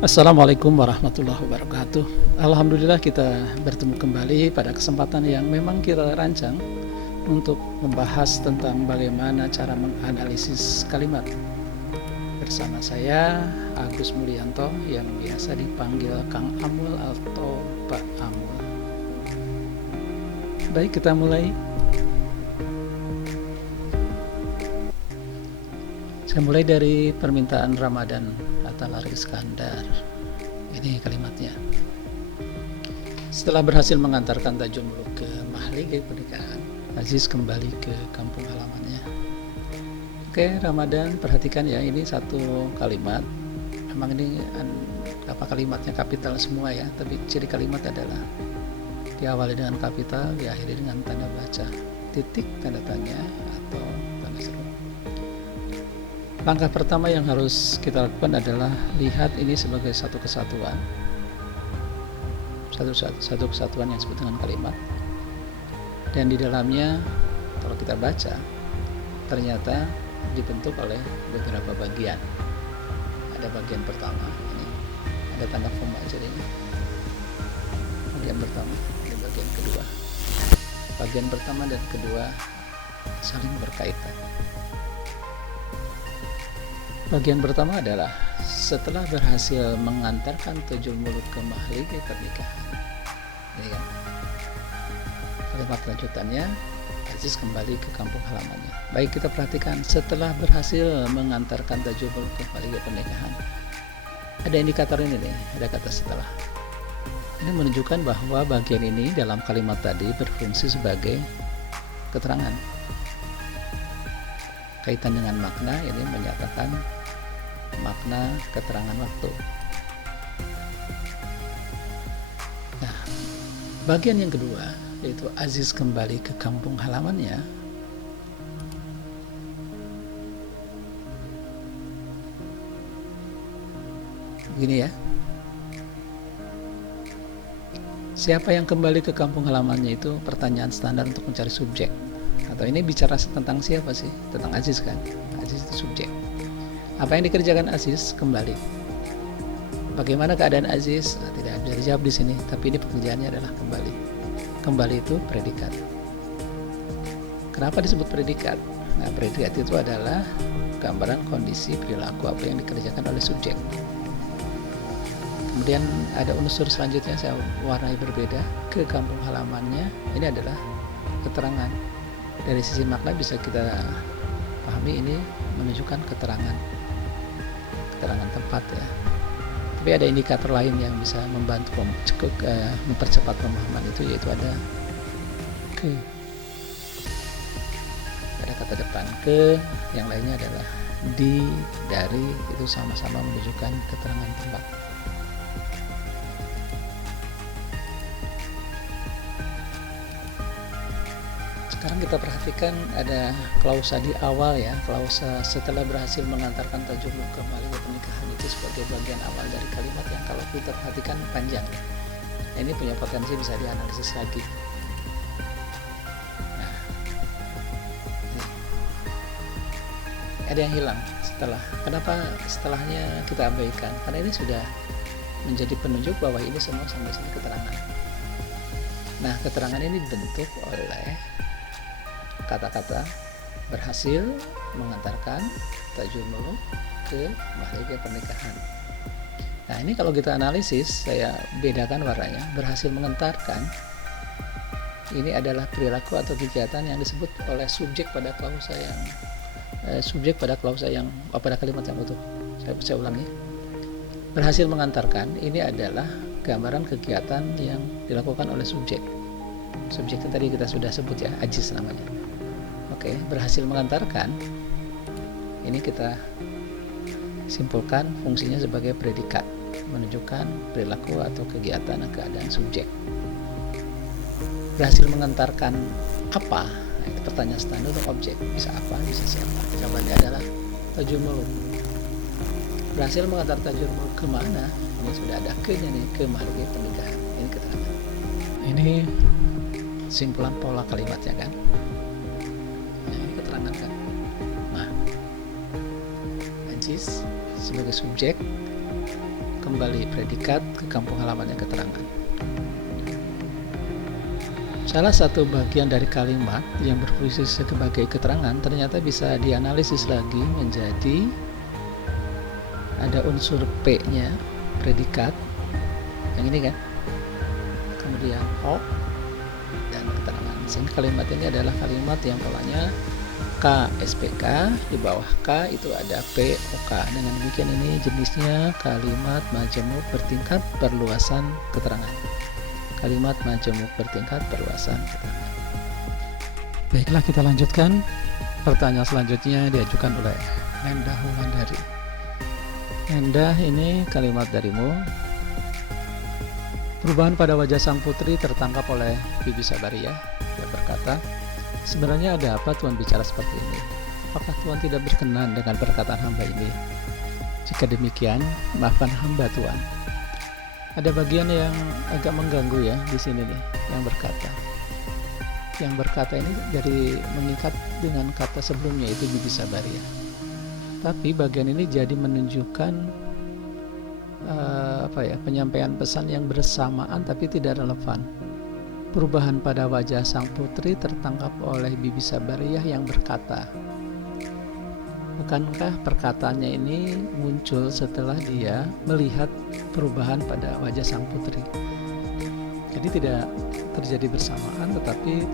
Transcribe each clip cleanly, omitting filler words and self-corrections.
Assalamualaikum warahmatullahi wabarakatuh. Alhamdulillah kita bertemu kembali pada kesempatan yang memang kita rancang untuk membahas tentang bagaimana cara menganalisis kalimat. Bersama saya Agus Mulyanto yang biasa dipanggil Kang Amul atau Pak Amul. Baik, kita mulai. Saya mulai dari permintaan Ramadan Atalar Iskandar. Ini kalimatnya. Setelah berhasil mengantarkan Tajul Muluk ke mahligai pernikahan, Aziz kembali ke kampung halamannya. Oke, Ramadan, perhatikan ya, ini satu kalimat. Memang ini kalimatnya kapital semua ya, tapi ciri kalimat adalah diawali dengan kapital, diakhiri dengan tanda baca, titik, tanda tanya, atau tanda seru. Langkah pertama yang harus kita lakukan adalah lihat ini sebagai satu kesatuan, satu kesatuan yang disebut dengan kalimat, dan di dalamnya kalau kita baca ternyata dibentuk oleh beberapa bagian. Ada bagian pertama, ini ada tanda koma aja ini, bagian pertama, ada bagian kedua. Bagian pertama dan kedua saling berkaitan. Bagian pertama adalah setelah berhasil mengantarkan Tajul Muluk ke mahligai pernikahan. Ini kan. Kalimat lanjutannya, Aziz kembali ke kampung halamannya. Baik, kita perhatikan setelah berhasil mengantarkan Tajul Muluk ke mahligai pernikahan. Ada indikator ini nih, ada kata setelah. Ini menunjukkan bahwa bagian ini dalam kalimat tadi berfungsi sebagai keterangan. Kaitan dengan makna, ini menyatakan makna keterangan waktu. Nah, bagian yang kedua yaitu Aziz kembali ke kampung halamannya. Begini ya. Siapa yang kembali ke kampung halamannya itu pertanyaan standar untuk mencari subjek. Atau ini bicara tentang siapa sih? Tentang Aziz kan? Aziz itu subjek. Apa yang dikerjakan Aziz? Kembali. Bagaimana keadaan Aziz? Tidak bisa dijawab di sini, tapi ini pekerjaannya adalah kembali. Kembali itu predikat. Kenapa disebut predikat? Nah, predikat itu adalah gambaran kondisi perilaku apa yang dikerjakan oleh subjek. Kemudian ada unsur selanjutnya, saya warnai berbeda, ke kampung halamannya. Ini adalah keterangan. Dari sisi makna bisa kita pahami ini menunjukkan keterangan tempat ya. Tapi ada indikator lain yang bisa membantu mempercepat pemahaman itu, yaitu ada ke. Ada kata depan ke, yang lainnya adalah di, dari, itu sama-sama menunjukkan keterangan tempat. Sekarang kita perhatikan ada klausa di awal ya, klausa setelah berhasil mengantarkan Tajul Muluk ke mahligai pernikahan itu sebagai bagian awal dari kalimat yang kalau kita perhatikan panjang. Ini punya potensi bisa dianalisis lagi. Nah, ada yang hilang setelah. Kenapa setelahnya kita abaikan? Karena ini sudah menjadi penunjuk bahwa ini semua sampai sini keterangan. Nah, keterangan ini dibentuk oleh kata-kata berhasil mengantarkan Tajul Muluk ke mahligai pernikahan. Nah, ini kalau kita analisis, saya bedakan warnanya. Berhasil mengantarkan ini adalah perilaku atau kegiatan yang disebut oleh subjek pada klausa yang pada kalimat yang utuh. Saya ulangi. Berhasil mengantarkan ini adalah gambaran kegiatan yang dilakukan oleh subjek. Subjeknya tadi kita sudah sebut ya, Aziz namanya. Oke, berhasil mengantarkan ini kita simpulkan fungsinya sebagai predikat, menunjukkan perilaku atau kegiatan dan keadaan subjek. Berhasil mengantarkan apa? Nah, itu pertanyaan standar untuk objek. Bisa apa? Bisa siapa? Jawabannya adalah Tajul Muluk. Berhasil mengantar Tajul Muluk kemana? Ini sudah ada ke-nya nih, ke mahligai pernikahan. Ini keterangan. Ini simpulan pola kalimatnya kan. Kan? Nah, Aziz sebagai subjek kembali predikat ke kampung halamannya keterangan. Salah satu bagian dari kalimat yang berfungsi sebagai keterangan ternyata bisa dianalisis lagi menjadi ada unsur P-nya, predikat, yang ini kan, kemudian O, dan keterangan. Sehingga kalimat ini adalah kalimat yang polanya K SPK, di bawah K itu ada P OK. Dengan demikian ini jenisnya kalimat majemuk bertingkat perluasan keterangan. Kalimat majemuk bertingkat perluasan keterangan. Baiklah, kita lanjutkan. Pertanyaan selanjutnya diajukan oleh Nendah Wulandari. Nendah, ini kalimat darimu. Perubahan pada wajah sang putri tertangkap oleh Bibi Sabariyah. Dia berkata, sebenarnya ada apa Tuan bicara seperti ini? Apakah Tuan tidak berkenan dengan perkataan hamba ini? Jika demikian, maafkan hamba Tuan. Ada bagian yang agak mengganggu ya di sini nih, yang berkata. Yang berkata ini dari mengikat dengan kata sebelumnya itu Bibi Sabariyah. Tapi bagian ini jadi menunjukkan penyampaian pesan yang bersamaan tapi tidak relevan. Perubahan pada wajah sang putri tertangkap oleh Bibi Sabariyah yang berkata. Bukankah perkataannya ini muncul setelah dia melihat perubahan pada wajah sang putri? Jadi tidak terjadi bersamaan, tetapi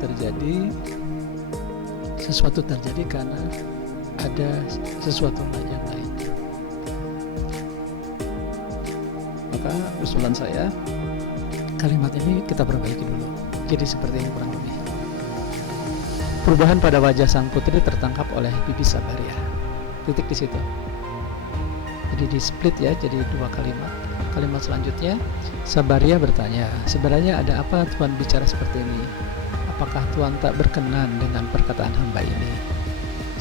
sesuatu terjadi karena ada sesuatu yang lain. Maka usulan saya, kalimat ini kita perbaiki dulu. Jadi seperti ini kurang lebih. Perubahan pada wajah sang putri tertangkap oleh Bibi Sabariyah. Titik di situ. Jadi di split ya, jadi dua kalimat. Kalimat selanjutnya, Sabariyah bertanya, sebenarnya ada apa Tuan bicara seperti ini? Apakah Tuan tak berkenan dengan perkataan hamba ini?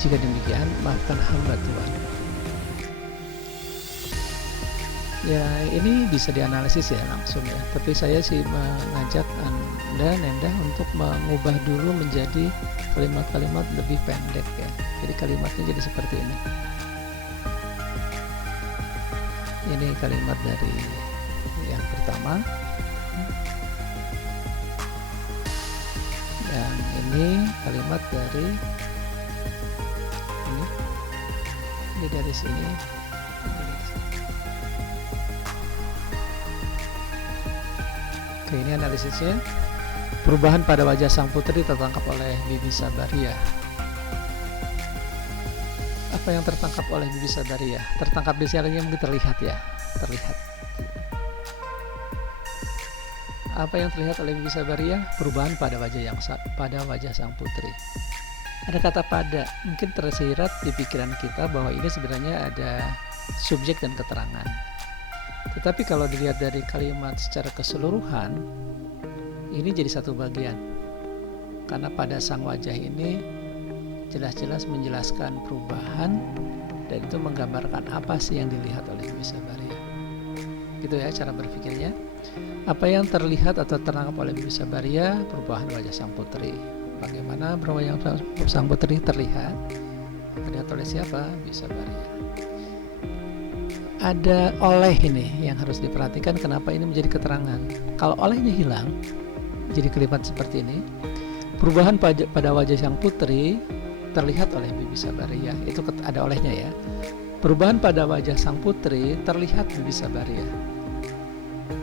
Jika demikian, maafkan hamba Tuan. Ya, ini bisa dianalisis ya langsung ya. Tapi saya sih mengajak Anda, Nendah, untuk mengubah dulu menjadi kalimat-kalimat lebih pendek ya. Jadi kalimatnya jadi seperti ini. Ini kalimat dari yang pertama. Yang ini kalimat dari ini dari sini. Oke, ini analisisnya. Perubahan pada wajah sang putri tertangkap oleh Bibi Sabariyah. Apa yang tertangkap oleh Bibi Sabariyah? Tertangkap di sini mungkin terlihat ya, terlihat. Apa yang terlihat oleh Bibi Sabariyah? Perubahan pada wajah sang putri. Ada kata pada, mungkin tersirat di pikiran kita bahwa ini sebenarnya ada subjek dan keterangan. Tetapi kalau dilihat dari kalimat secara keseluruhan, ini jadi satu bagian. Karena pada sang wajah ini jelas-jelas menjelaskan perubahan dan itu menggambarkan apa sih yang dilihat oleh Bibi Sabariyah. Gitu ya cara berpikirnya. Apa yang terlihat atau tertangkap oleh Bibi Sabariyah? Perubahan wajah sang putri. Bagaimana wajah sang putri terlihat? Terlihat oleh siapa? Bibi Sabariyah. Ada oleh ini yang harus diperhatikan, kenapa ini menjadi keterangan. Kalau olehnya hilang, jadi kalimat seperti ini. Perubahan pada wajah sang putri terlihat oleh Bibi Sabariyah. Itu ada olehnya ya. Perubahan pada wajah sang putri terlihat Bibi Sabariyah.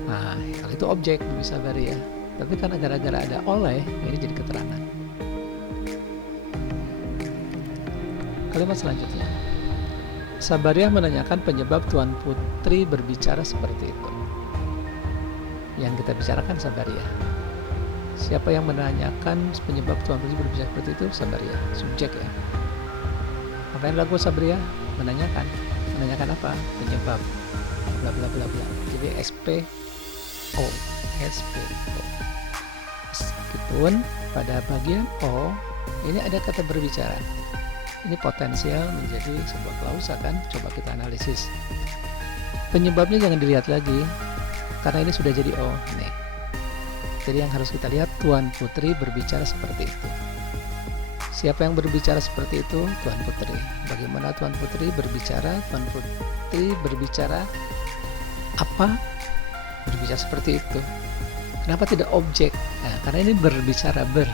Nah, kalau itu objek Bibi Sabariyah. Tapi karena gara-gara ada oleh, ini jadi keterangan. Kalimat selanjutnya. Sabariyah menanyakan penyebab Tuan Putri berbicara seperti itu. Yang kita bicarakan Sabariyah. Siapa yang menanyakan penyebab Tuan Putri berbicara seperti itu? Sabariyah, subjek ya. Apa yang dilakukan Sabariyah? Menanyakan apa? Penyebab bla bla bla bla. Jadi SPO. Meskipun pada bagian O ini ada kata berbicara. Ini potensial menjadi sebuah klausa kan? Coba kita analisis. Penyebabnya jangan dilihat lagi karena ini sudah jadi O nih. Jadi yang harus kita lihat, Tuan Putri berbicara seperti itu. Siapa yang berbicara seperti itu? Tuan Putri. Bagaimana Tuan Putri berbicara? Tuan Putri berbicara apa berbicara seperti itu? Kenapa tidak objek? Nah, karena ini berbicara ber.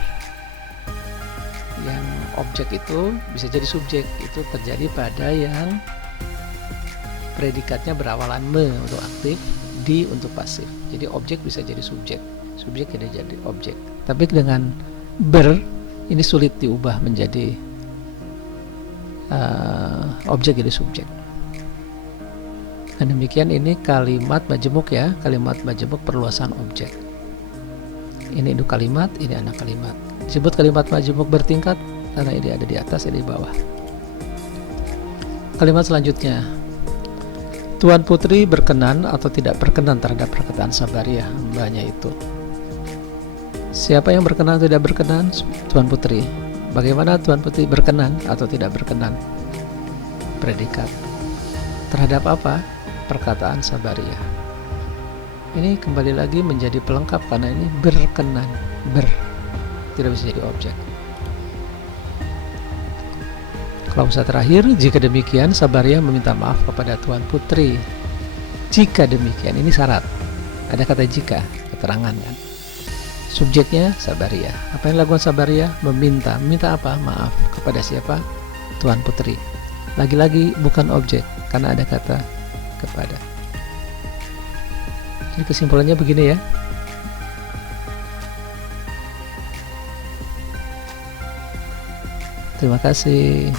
Yang objek itu bisa jadi subjek, itu terjadi pada yang predikatnya berawalan me untuk aktif, di untuk pasif. Jadi objek bisa jadi subjek, subjek tidak jadi objek. Tapi dengan ber ini sulit diubah menjadi objek jadi subjek. Dan demikian ini kalimat majemuk ya, kalimat majemuk perluasan objek. Ini induk kalimat, ini anak kalimat. Disebut kalimat majemuk bertingkat karena ini ada di atas, ini di bawah. Kalimat selanjutnya, Tuan Putri berkenan atau tidak berkenan terhadap perkataan Sabariah hambanya itu. Siapa yang berkenan atau tidak berkenan? Tuan Putri. Bagaimana Tuan Putri berkenan atau tidak berkenan? Predikat. Terhadap apa? Perkataan Sabariah. Ini kembali lagi menjadi pelengkap karena ini berkenan, tidak bisa jadi objek. Klausa terakhir, jika demikian Sabariah meminta maaf kepada Tuan Putri. Jika demikian, ini syarat. Ada kata jika, keterangan kan. Subjeknya Sabariah. Apa yang dilakukan Sabariah? Meminta apa? Maaf. Kepada siapa? Tuan Putri. Lagi-lagi bukan objek karena ada kata kepada. Jadi kesimpulannya begini ya. Terima kasih.